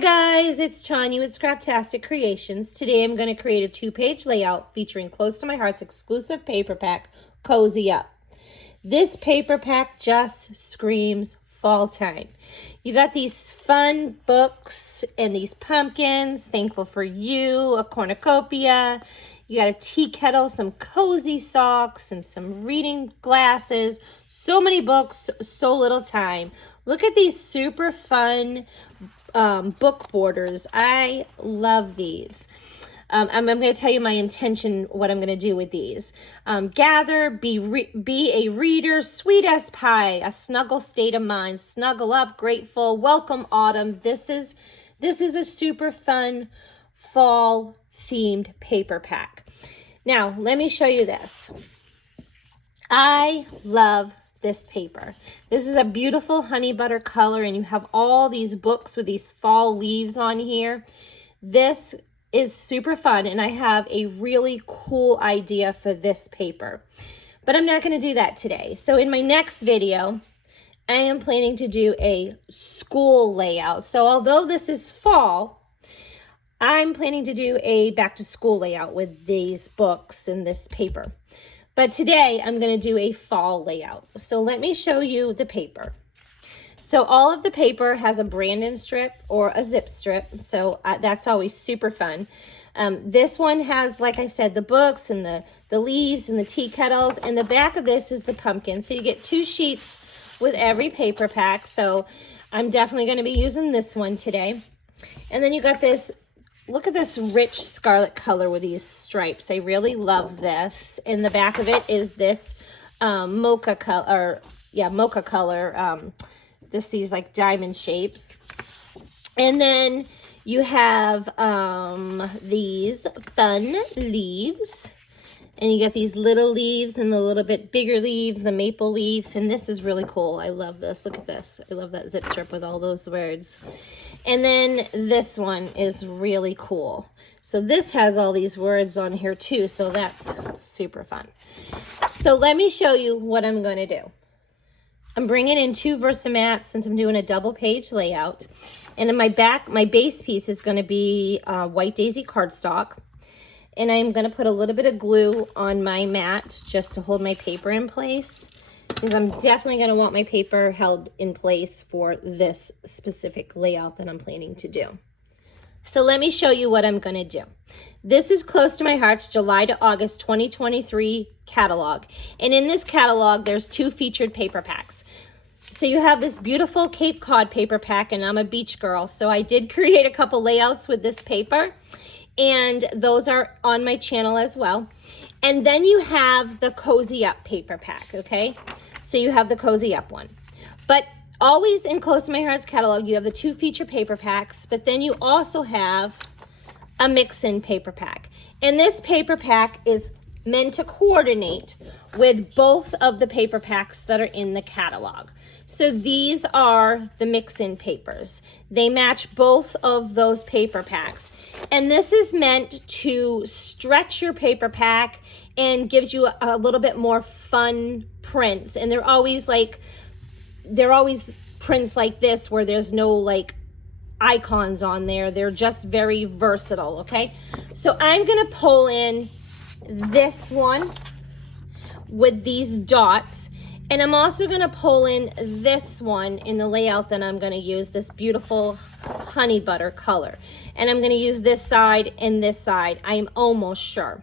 guys, it's Tanya with Scraptastic Creations. Today I'm going to create a 2-page layout featuring Close to My Heart's exclusive paper pack, Cozy Up. This paper pack just screams fall time. You got these fun books and these pumpkins, Thankful for You, a cornucopia. You got a tea kettle, some cozy socks, and some reading glasses. So many books, so little time. Look at these super fun book borders. I love these. I'm going to tell you my intention, what I'm going to do with these. Gather, be a reader, sweet as pie, a snuggle state of mind, snuggle up, grateful, welcome autumn. This is a super fun fall themed paper pack. Now, let me show you this. I love this paper. This is a beautiful honey butter color, and you have all these books with these fall leaves on here. This is super fun, and I have a really cool idea for this paper. But I'm not going to do that today. So in my next video, I am planning to do a school layout. So although this is fall, I'm planning to do a back to school layout with these books and this paper. But today I'm going to do a fall layout. So let me show you the paper. So all of the paper has a Brandon strip or a zip strip. So that's always super fun. This one has, like I said, the books and the leaves and the tea kettles. And the back of this is the pumpkin. So you get 2 sheets with every paper pack. So I'm definitely going to be using this one today. And then you got this. Look at this rich scarlet color with these stripes. I really love this. In the back of it is this mocha color, these like diamond shapes. And then you have these fun leaves. And you get these little leaves and the little bit bigger leaves, the maple leaf. And this is really cool. I love this. Look at this. I love that zip strip with all those words. And then this one is really cool. So this has all these words on here too. So that's super fun. So let me show you what I'm going to do. I'm bringing in 2 Versamats since I'm doing a double page layout. And in my base piece is going to be white daisy cardstock. And I'm going to put a little bit of glue on my mat just to hold my paper in place, because I'm definitely going to want my paper held in place for this specific layout that I'm planning to do. So let me show you what I'm going to do. This is Close to My Heart's July to August 2023 catalog. And in this catalog, there's 2 featured paper packs. So you have this beautiful Cape Cod paper pack, and I'm a beach girl, so I did create a couple layouts with this paper. And those are on my channel as well. And then you have the Cozy Up paper pack, okay? So you have the Cozy Up one. But always in Close to My Heart's catalog, you have the 2 feature paper packs, but then you also have a mix-in paper pack. And this paper pack is meant to coordinate with both of the paper packs that are in the catalog. So these are the mix-in papers. They match both of those paper packs. And this is meant to stretch your paper pack and gives you a little bit more fun prints. And they're always prints like this where there's no like icons on there. They're just very versatile, okay? So I'm gonna pull in this one with these dots. And I'm also going to pull in this one in the layout that I'm going to use, this beautiful honey butter color. And I'm going to use this side and this side. I am almost sure.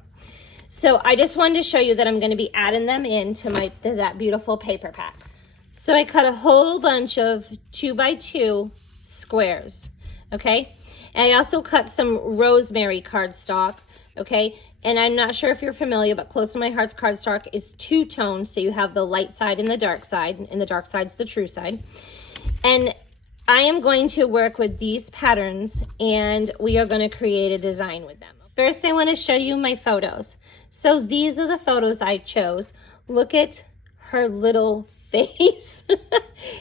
So I just wanted to show you that I'm going to be adding them into that beautiful paper pack. So I cut a whole bunch of 2x2 squares, okay? And I also cut some rosemary cardstock, okay? And I'm not sure if you're familiar, but Close to My Heart's cardstock is 2-tone. So you have the light side and the dark side, and the dark side's the true side. And I am going to work with these patterns, and we are going to create a design with them. First, I want to show you my photos. So these are the photos I chose. Look at her little face.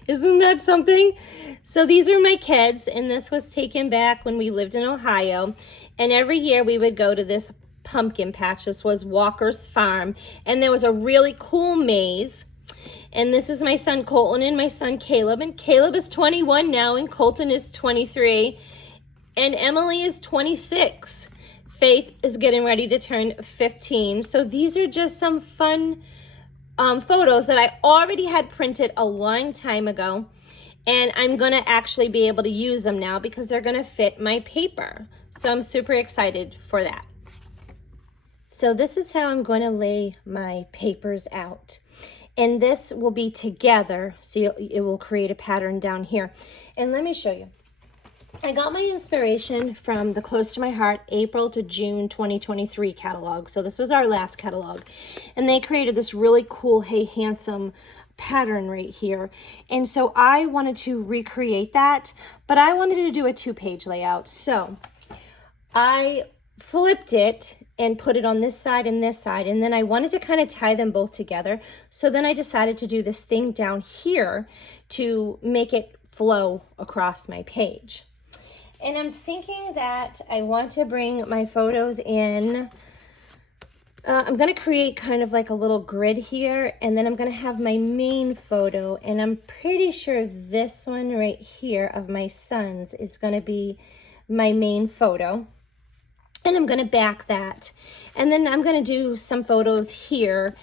Isn't that something? So these are my kids, and this was taken back when we lived in Ohio. And every year we would go to this pumpkin patch. This was Walker's Farm, and there was a really cool maze. And this is my son Colton and my son Caleb, and Caleb is 21 now and Colton is 23. and Emily is 26. Faith is getting ready to turn 15. So these are just some fun photos that I already had printed a long time ago. And I'm gonna actually be able to use them now because they're gonna fit my paper. So I'm super excited for that. So this is how I'm gonna lay my papers out. And this will be together, so it will create a pattern down here. And let me show you. I got my inspiration from the Close to My Heart April to June 2023 catalog. So this was our last catalog. And they created this really cool Hey Handsome pattern right here. And so I wanted to recreate that, but I wanted to do a 2-page layout. So I flipped it and put it on this side and this side, and then I wanted to kind of tie them both together. So then I decided to do this thing down here to make it flow across my page. And I'm thinking that I want to bring my photos in. I'm going to create kind of like a little grid here, and then I'm going to have my main photo, and I'm pretty sure this one right here of my son's is going to be my main photo. And I'm going to back that. And then I'm going to do some photos here,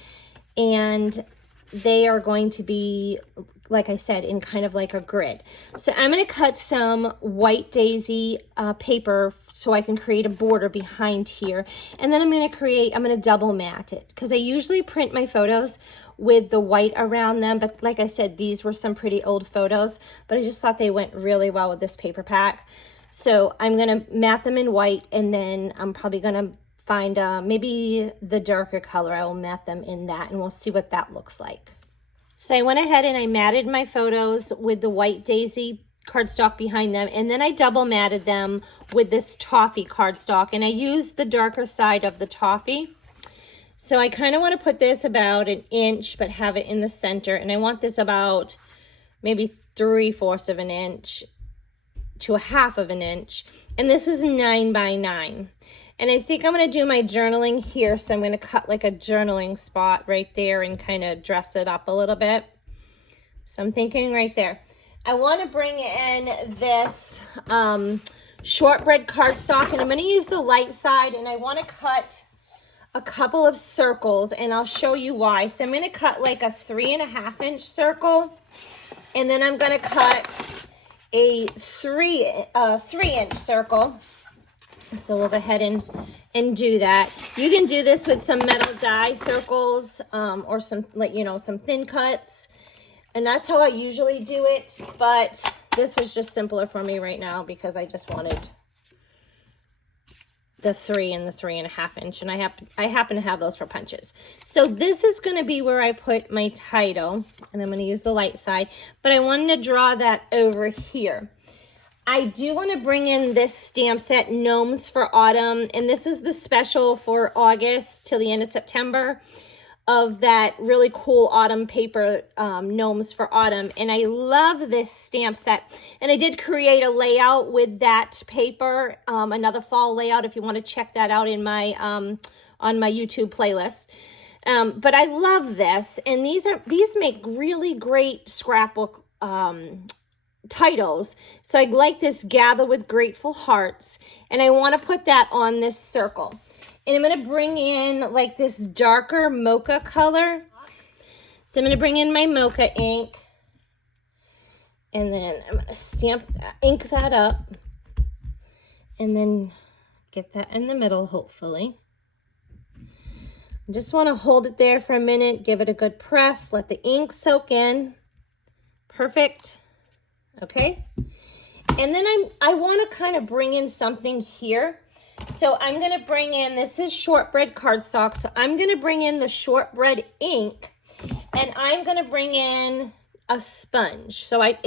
and they are going to be, like I said, in kind of like a grid. So I'm going to cut some white daisy paper so I can create a border behind here. And then I'm going to double mat it, because I usually print my photos with the white around them. But like I said, these were some pretty old photos, but I just thought they went really well with this paper pack. So I'm going to mat them in white, and then I'm probably going to find maybe the darker color. I will mat them in that, and we'll see what that looks like. So I went ahead and I matted my photos with the white daisy cardstock behind them, and then I double matted them with this toffee cardstock, and I used the darker side of the toffee. So I kind of want to put this about 1 inch, but have it in the center, and I want this about maybe 3/4 of an inch to 1/2 of an inch, and this is 9 by 9. And I think I'm going to do my journaling here, so I'm going to cut like a journaling spot right there and kind of dress it up a little bit. So I'm thinking right there. I want to bring in this shortbread cardstock, and I'm going to use the light side, and I want to cut a couple of circles, and I'll show you why. So I'm going to cut like a 3.5 inch circle, and then I'm going to cut a 3-inch circle. So we'll go ahead and do that. You can do this with some metal die circles or some, like, some thin cuts. And that's how I usually do it. But this was just simpler for me right now because I just wanted the 3 and the 3.5 inch. And I happen to have those for punches. So this is going to be where I put my title. And I'm going to use the light side. But I wanted to draw that over here. I do want to bring in this stamp set, Gnomes for Autumn, and this is the special for August till the end of September of that really cool autumn paper, Gnomes for Autumn. And I love this stamp set. And I did create a layout with that paper, another fall layout if you want to check that out in my on my YouTube playlist. But I love this, and these make really great scrapbook titles. So I like this Gather with Grateful Hearts, and I want to put that on this circle. And I'm going to bring in like this darker mocha color. So I'm going to bring in my mocha ink, and then I'm going to ink that up, and then get that in the middle, hopefully. I just want to hold it there for a minute, give it a good press, let the ink soak in. Perfect. Okay, and then I want to kind of bring in something here. So I'm going to bring in, this is shortbread cardstock, so I'm going to bring in the shortbread ink, and I'm going to bring in a sponge. So I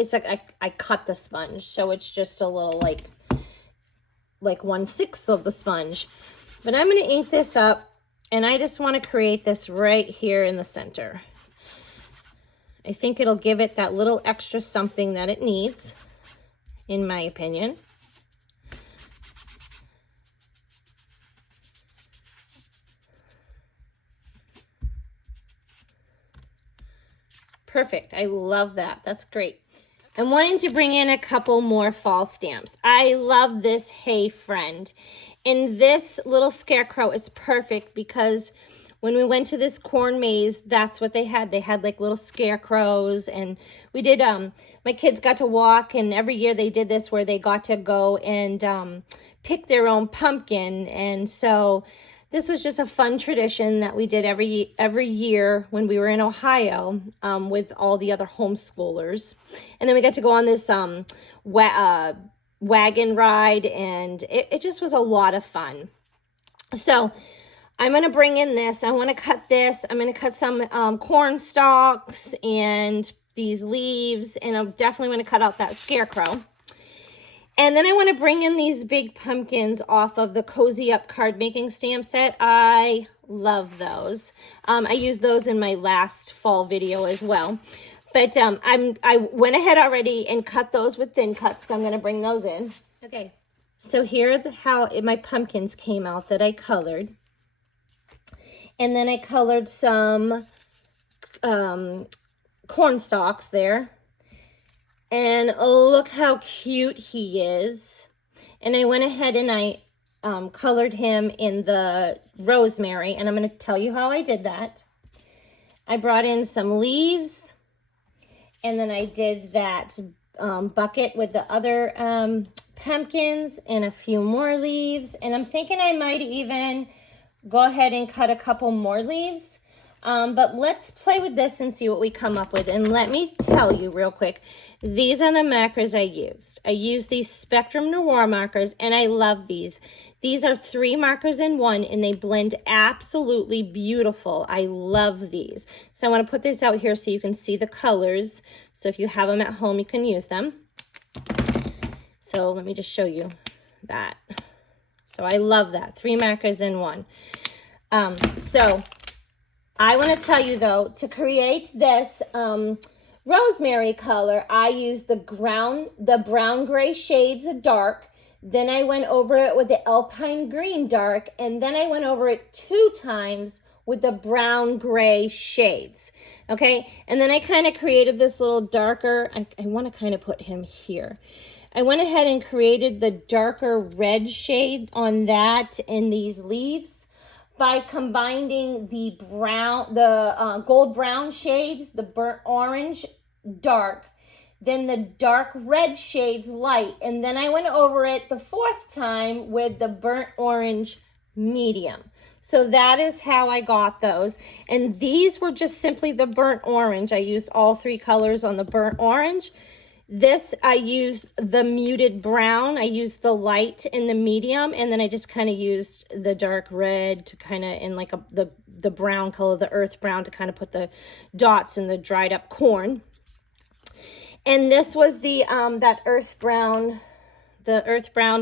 cut the sponge, so it's just a little like 1/6 of the sponge. But I'm going to ink this up, and I just want to create this right here in the center. I think it'll give it that little extra something that it needs, in my opinion. Perfect. I love that. That's great. I'm wanting to bring in a couple more fall stamps. I love this Hey Friend. And this little scarecrow is perfect because when we went to this corn maze, that's what they had. They had like little scarecrows, and we did, my kids got to walk, and every year they did this where they got to go and pick their own pumpkin. And so this was just a fun tradition that we did every year when we were in Ohio with all the other homeschoolers. And then we got to go on this wagon ride, and it just was a lot of fun. So I'm going to bring in this. I want to cut this. I'm going to cut some corn stalks and these leaves, and I'm definitely going to cut out that scarecrow. And then I want to bring in these big pumpkins off of the Cozy Up card making stamp set. I love those. I used those in my last fall video as well. But I went ahead already and cut those with thin cuts, so I'm going to bring those in. Okay, so here are how my pumpkins came out that I colored. And then I colored some corn stalks there. And look how cute he is. And I went ahead and I colored him in the rosemary. And I'm going to tell you how I did that. I brought in some leaves. And then I did that bucket with the other pumpkins and a few more leaves. And I'm thinking I might even go ahead and cut a couple more leaves. But let's play with this and see what we come up with. And let me tell you real quick, these are the markers I used. I used these Spectrum Noir markers, and I love these. These are 3 markers in one, and they blend absolutely beautiful. I love these. So I want to put this out here so you can see the colors. So if you have them at home, you can use them. So let me just show you that. So I love that, 3 markers in one. So I want to tell you though, to create this rosemary color, I used the brown gray shades of dark. Then I went over it with the alpine green dark, and then I went over it 2 times with the brown gray shades. Okay, and then I kind of created this little darker, I want to kind of put him here. I went ahead and created the darker red shade on that in these leaves by combining the gold brown shades, the burnt orange dark, then the dark red shades light, and then I went over it the 4th time with the burnt orange medium. So that is how I got those. And these were just simply the burnt orange. I used all 3 colors on the burnt orange. This, I used the muted brown. I used the light and the medium, and then I just kind of used the dark red to kind of, in like the brown color, the earth brown, to kind of put the dots in the dried up corn. And this was the that earth brown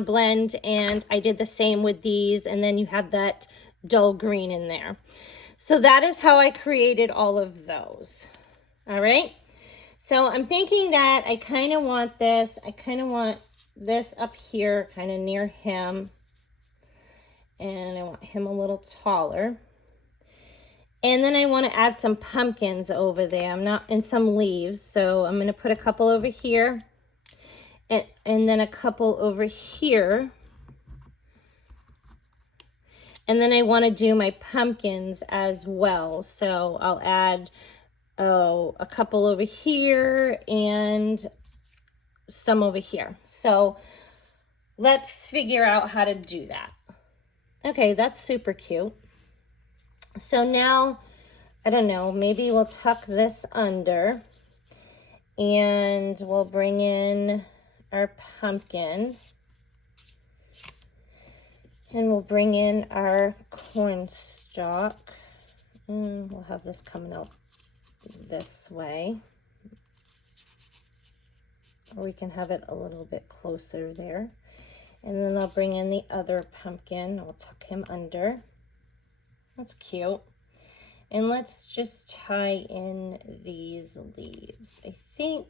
blend, and I did the same with these, and then you have that dull green in there. So that is how I created all of those. All right. So I'm thinking that I kind of want this. I kind of want this up here, kind of near him. And I want him a little taller. And then I want to add some pumpkins over there. And some leaves. So I'm going to put a couple over here. And then a couple over here. And then I want to do my pumpkins as well. So I'll add a couple over here and some over here. So let's figure out how to do that. Okay, that's super cute. So now, I don't know, maybe we'll tuck this under and we'll bring in our pumpkin. And we'll bring in our corn stalk. And we'll have this coming out this way. Or we can have it a little bit closer there. And then I'll bring in the other pumpkin. I'll tuck him under. That's cute. And let's just tie in these leaves. I think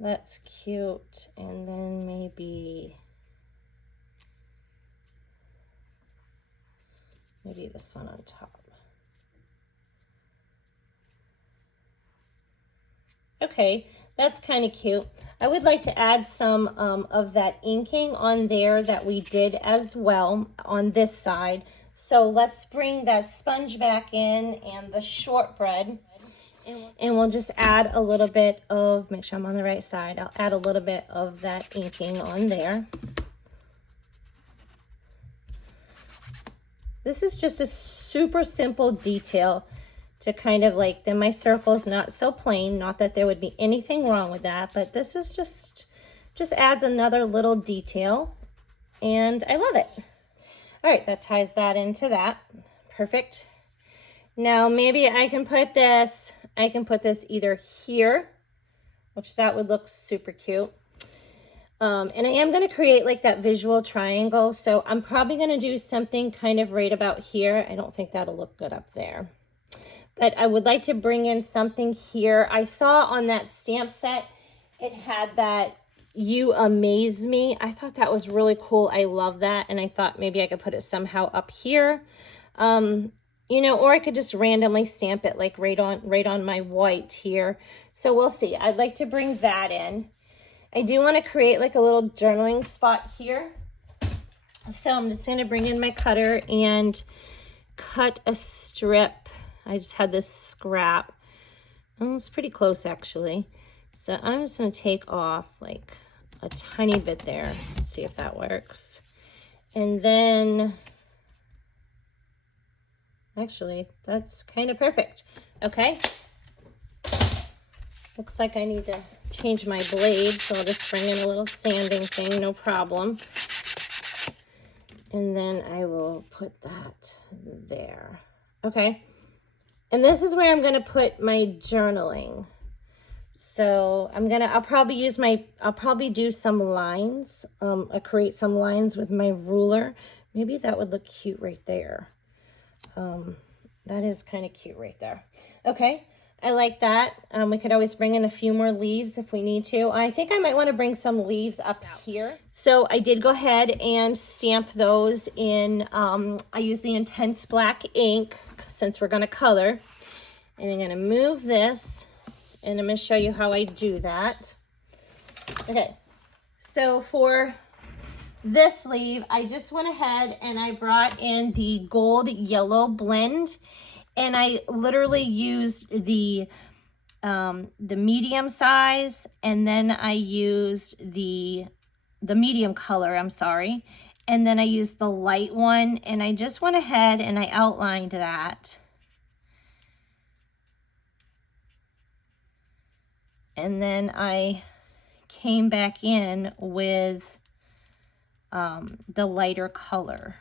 that's cute. And then maybe this one on top. Okay, that's kind of cute. I would like to add some of that inking on there that we did as well on this side. So let's bring that sponge back in and the shortbread. And we'll just add a little bit of, make sure I'm on the right side, I'll add a little bit of that inking on there. This is just a super simple detail to kind of like, then my circle's not so plain, not that there would be anything wrong with that, but this is just adds another little detail, and I love it. All right, that ties that into that. Perfect. Now maybe I can put this either here, which that would look super cute. And I am going to create like that visual triangle. So I'm probably going to do something kind of right about here. I don't think that'll look good up there. But I would like to bring in something here. I saw on that stamp set, it had that "You Amaze Me." I thought that was really cool. I love that. And I thought maybe I could put it somehow up here. You know, or I could just randomly stamp it like right on my white here. So we'll see. I'd like to bring that in. I do want to create like a little journaling spot here. So I'm just going to bring in my cutter and cut a strip. I just had this scrap. Oh, it's pretty close actually. So I'm just going to take off like a tiny bit there. Let's see if that works. And then, actually, that's kind of perfect. Okay. Looks like I need to change my blade, so I'll just bring in a little sanding thing, no problem. And then I will put that there. Okay. And this is where I'm going to put my journaling. So I'll probably do some lines, create some lines with my ruler. Maybe that would look cute right there. That is kind of cute right there. Okay, I like that. We could always bring in a few more leaves if we need to. I think I might want to bring some leaves up here. So I did go ahead and stamp those in, I use the Intense Black ink since we're going to color. And I'm going to move this, and I'm going to show you how I do that. Okay, so for this sleeve, I just went ahead and I brought in the gold yellow blend, and I literally used the medium size, and then I used the medium color, I'm sorry, and then I used the light one, and I just went ahead and I outlined that. And then I came back in with the lighter color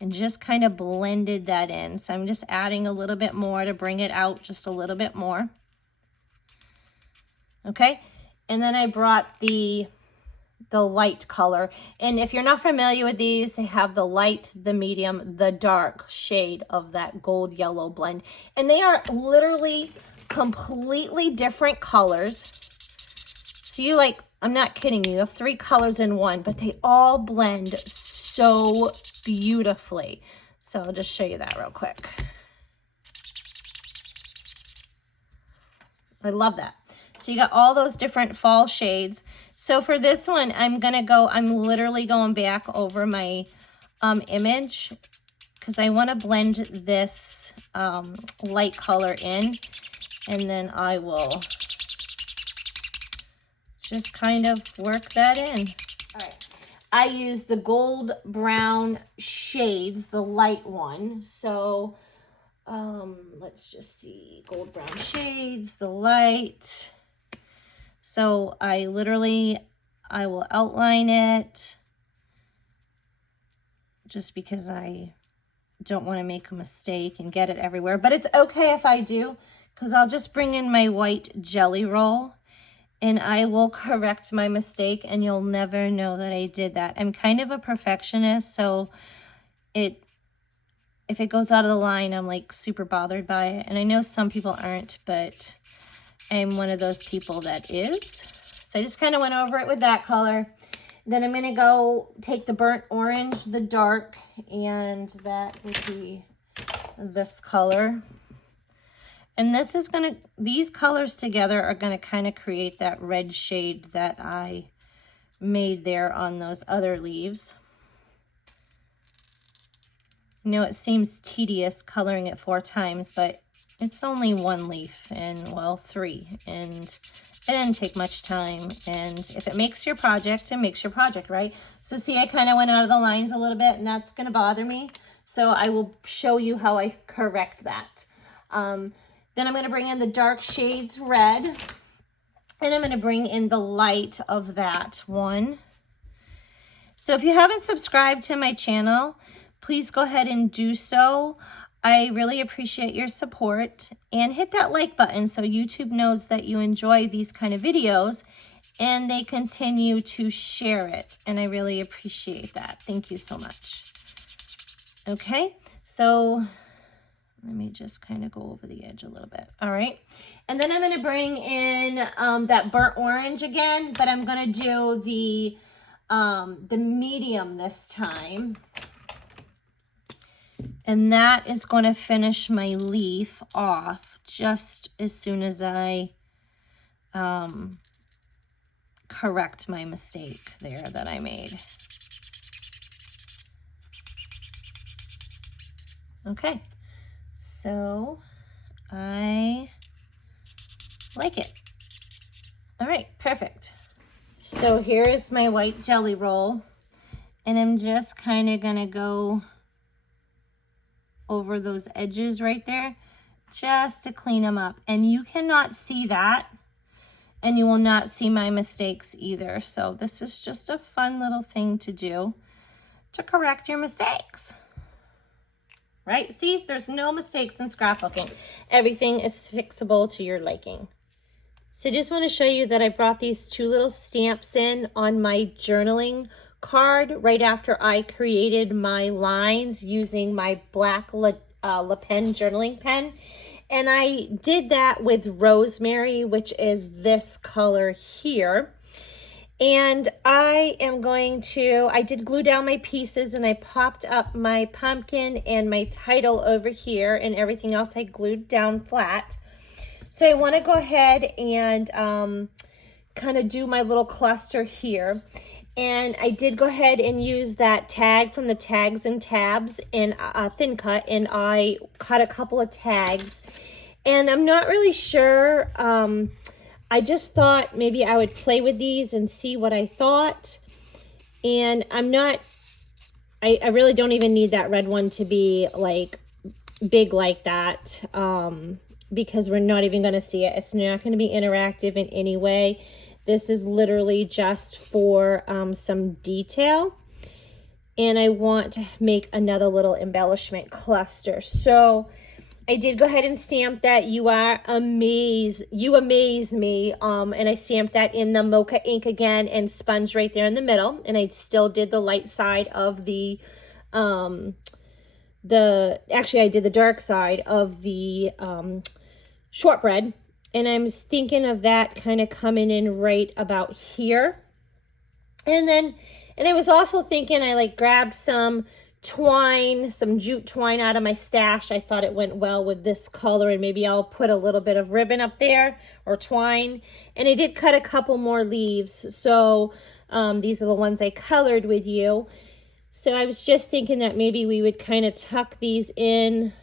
and just kind of blended that in. So I'm just adding a little bit more to bring it out just a little bit more. Okay, and then I brought the light color. And if you're not familiar with these, they have the light, the medium, the dark shade of that gold yellow blend. And they are literally completely different colors. So you I'm not kidding you, have 3 colors in one, but they all blend so beautifully. So I'll just show you that real quick. I love that. So you got all those different fall shades. So for this one, I'm literally going back over my image because I want to blend this light color in, and then I will just kind of work that in. All right. I use the gold brown shades, the light one. So let's just see, gold brown shades, the light. So I will outline it just because I don't want to make a mistake and get it everywhere. But it's okay if I do, because I'll just bring in my white jelly roll and I will correct my mistake, and you'll never know that I did that. I'm kind of a perfectionist, so if it goes out of the line, I'm like super bothered by it. And I know some people aren't, but I'm one of those people that is. So I just kind of went over it with that color. Then I'm going to go take the burnt orange, the dark, and that would be this color. And this is gonna, these colors together are gonna kind of create that red shade that I made there on those other leaves. You know, it seems tedious coloring it 4 times, but it's only 1 leaf, and well, 3, and it didn't take much time. And if it makes your project, it makes your project, right? So see, I kind of went out of the lines a little bit, and that's gonna bother me. So I will show you how I correct that. Then I'm gonna bring in the dark shades red, and I'm gonna bring in the light of that one. So if you haven't subscribed to my channel, please go ahead and do so. I really appreciate your support, and hit that like button so YouTube knows that you enjoy these kind of videos and they continue to share it. And I really appreciate that. Thank you so much. Okay, so let me just kind of go over the edge a little bit. All right, and then I'm going to bring in that burnt orange again, but I'm going to do the medium this time. And that is going to finish my leaf off just as soon as I correct my mistake there that I made. Okay, so I like it. All right, perfect. So here is my white jelly roll, and I'm just kind of going to go over those edges right there just to clean them up. And you cannot see that, and you will not see my mistakes either. So this is just a fun little thing to do to correct your mistakes. Right? See, there's no mistakes in scrapbooking. Everything is fixable to your liking. So I just want to show you that I brought these 2 little stamps in on my journaling card right after I created my lines using my black Le Pen journaling pen. And I did that with rosemary, which is this color here. And I did glue down my pieces, and I popped up my pumpkin and my title over here, and everything else I glued down flat. So I want to go ahead and kind of do my little cluster here. And I did go ahead and use that tag from the Tags and Tabs in Thin Cut, and I cut a couple of tags. And I'm not really sure. I just thought maybe I would play with these and see what I thought. And I really don't even need that red one to be like big like that, because we're not even going to see it. It's not going to be interactive in any way. This is literally just for some detail. And I want to make another little embellishment cluster. So I did go ahead and stamp that You Amaze Me. And I stamped that in the mocha ink again and sponged right there in the middle. And I still did the light side of actually I did the dark side of the shortbread. And I'm thinking of that kind of coming in right about here. And I was also thinking I grabbed some twine, some jute twine out of my stash. I thought it went well with this color, and maybe I'll put a little bit of ribbon up there or twine. And I did cut a couple more leaves. So these are the ones I colored with you. So I was just thinking that maybe we would kind of tuck these in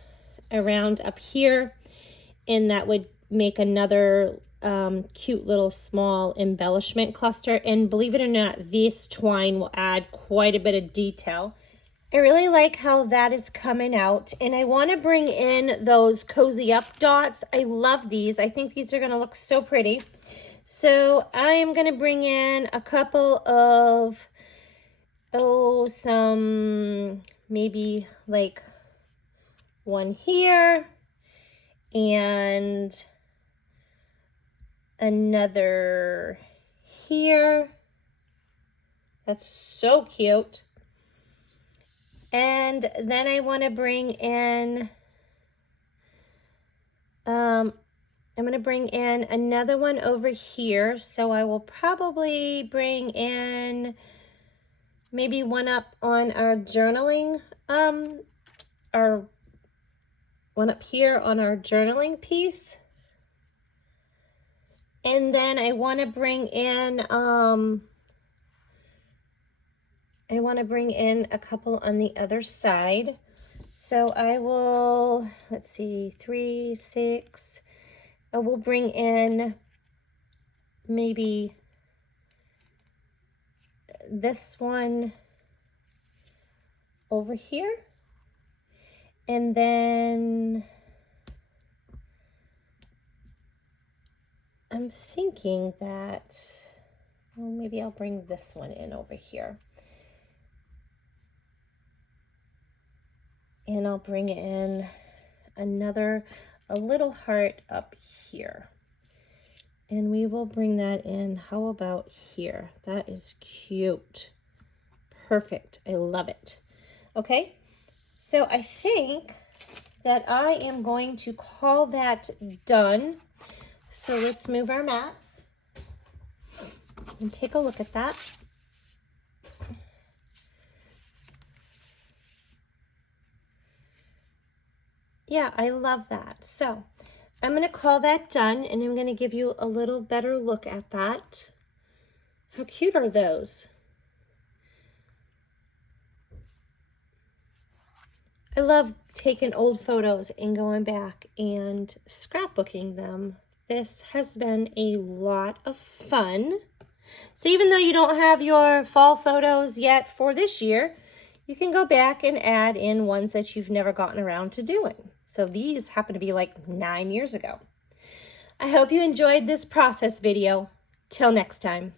around up here, and that would make another cute little small embellishment cluster. And believe it or not, this twine will add quite a bit of detail. I really like how that is coming out, and I want to bring in those cozy up dots. I love these. I think these are going to look so pretty. So I am going to bring in a couple of some maybe like one here and another here. That's so cute. And then I want to bring in, I'm going to bring in another one over here. So I will probably bring in maybe one up on our journaling, our one up here on our journaling piece. And then I want to bring in a couple on the other side. So I will, let's see, 3, 6. I will bring in maybe this one over here. And then I'm thinking that, well, maybe I'll bring this one in over here. And I'll bring in a little heart up here. And we will bring that in, how about here? That is cute. Perfect, I love it. Okay, so I think that I am going to call that done. So let's move our mats and take a look at that. Yeah, I love that. So I'm going to call that done, and I'm going to give you a little better look at that. How cute are those? I love taking old photos and going back and scrapbooking them. This has been a lot of fun. So even though you don't have your fall photos yet for this year, you can go back and add in ones that you've never gotten around to doing. So these happen to be like 9 years ago. I hope you enjoyed this process video. Till next time.